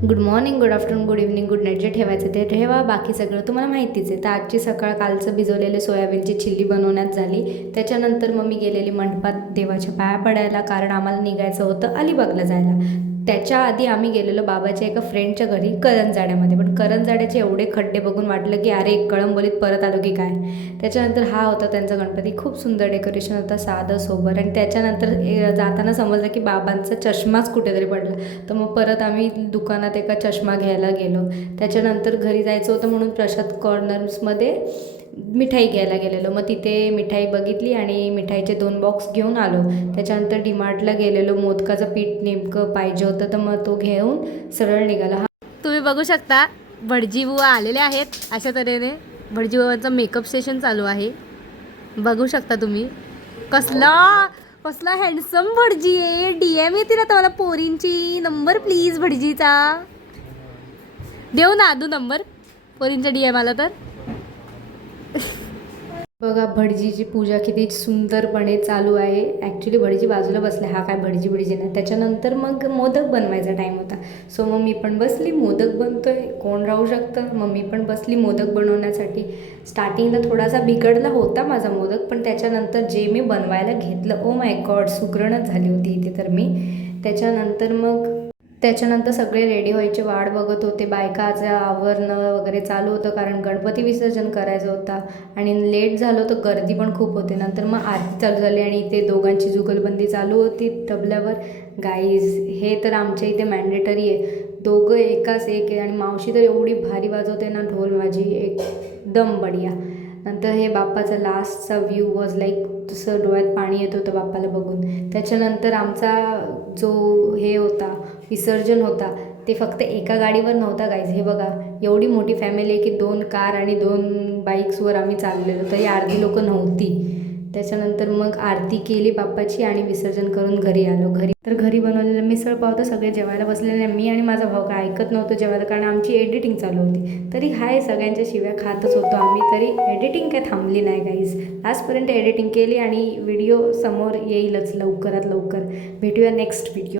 Good morning, good afternoon, good evening, good night. जे ठेवायचं ते ठेवा, बाकी सगळं तुम्हाला माहितीच आहे. तर आजची सकाळ कालचं भिजवलेले सोयाबीनची चिल्ली बनवण्यात झाली. त्याच्यानंतर मग मी गेलेली मंडपात देवाच्या पाया पडायला, कारण आम्हाला निघायचं होतं अलिबागला जायला. त्याच्या आधी आम्ही गेलेलो बाबाच्या एका फ्रेंडच्या घरी करंजाड्यामध्ये. पण करंजाड्याचे एवढे खड्डे बघून वाटलं की अरे कळंबोलीत परत आलो की काय. त्याच्यानंतर हा होता त्यांचा गणपती. खूप सुंदर डेकोरेशन होता, साधं सोबर. आणि त्याच्यानंतर जाताना समजलं की बाबांचा चष्माच कुठेतरी पडला. तर मग परत आम्ही दुकानात एका चष्मा घ्यायला गेलो. त्याच्यानंतर घरी जायचं होतं म्हणून प्रसाद कॉर्नर्समध्ये मिठाई घ्यायला गेलेलो. मग तिथे मिठाई बघितली आणि मिठाईचे 2 बॉक्स घेऊन आलो. त्याच्यानंतर डीमार्टला गेलेलो. मोदकाचं पीठ नेमकं पाहिजे होतं, तर मग तो घेऊन सरळ निघाला. तुम्ही बघू शकता भटजी बुवा आलेले आहेत. अशा तऱ्हेने भटजी बुवांचं मेकअप सेशन चालू आहे. बघू शकता तुम्ही. कसला कसला हँडसम भटजी आहे. DM येतील आता मला पोरींची. नंबर प्लीज भटजीचा देऊ ना, आदू नंबर पोरींचा DM आला तर. बघा भटजीची पूजा किती सुंदरपणे चालू आहे. ॲक्च्युली भटजी बाजूला बसले. हा काय भटजी नाही. त्याच्यानंतर मग मोदक बनवायचा टाईम होता. सो मग मी पण बसली. मोदक बनतोय, कोण राहू शकतं. मग मी पण बसली मोदक बनवण्यासाठी. स्टार्टिंगला थोडासा बिघडला होता माझा मोदक, पण त्याच्यानंतर जे मी बनवायला घेतलं, ओ माय गॉड, सुगरणच झाली होती इथे तर मी. त्याच्यानंतर सगळे रेडी व्हायचे वाट बघत होते. बायकाचं आवरणं वगैरे चालू होतं, कारण गणपती विसर्जन करायचं होता आणि लेट झालं तर गर्दी पण खूप होते. नंतर मग आरती चालू झाली आणि इथे दोघांची जुगलबंदी चालू होती तबल्यावर. गाईज हे तर आमच्या इथे मॅन्डेटरी आहे. दोघं एकाच एक आहे आणि मावशी तर एवढी भारी वाजवते ना ढोल माझी, एकदम बढिया. नंतर हे बाप्पाचा लास्टचा व्ह्यू वॉज लाईक, तसं डोळ्यात पाणी येत होतं बाप्पाला बघून. त्याच्यानंतर आमचा जो हे होता विसर्जन होता ते फक्त एका गाडीवर नव्हता गाईज. हे बघा एवढी मोठी फॅमिली आहे की 2 कार आणि 2 बाईक्सवर आम्ही चाललेलो, तरी अर्धी लोकं नव्हती. त्याच्यानंतर मग आरती केली बाप्पाची आणि विसर्जन करून घरी आलो. घरी बनवलेलं मिसळ पाव तर सगळे जेवायला बसलेले. मी आणि माझा भाऊ काय ऐकत नव्हतो जेवायला, कारण आमची एडिटिंग चालू होती. तरी हाय सगळ्यांच्या शिव्या खातच होतो आम्ही, तरी एडिटिंग काय थांबली नाही गाईज. लास्टपर्यंत एडिटिंग केली आणि व्हिडिओ समोर येईलच लवकरात लवकर. भेटूया नेक्स्ट व्हिडिओ.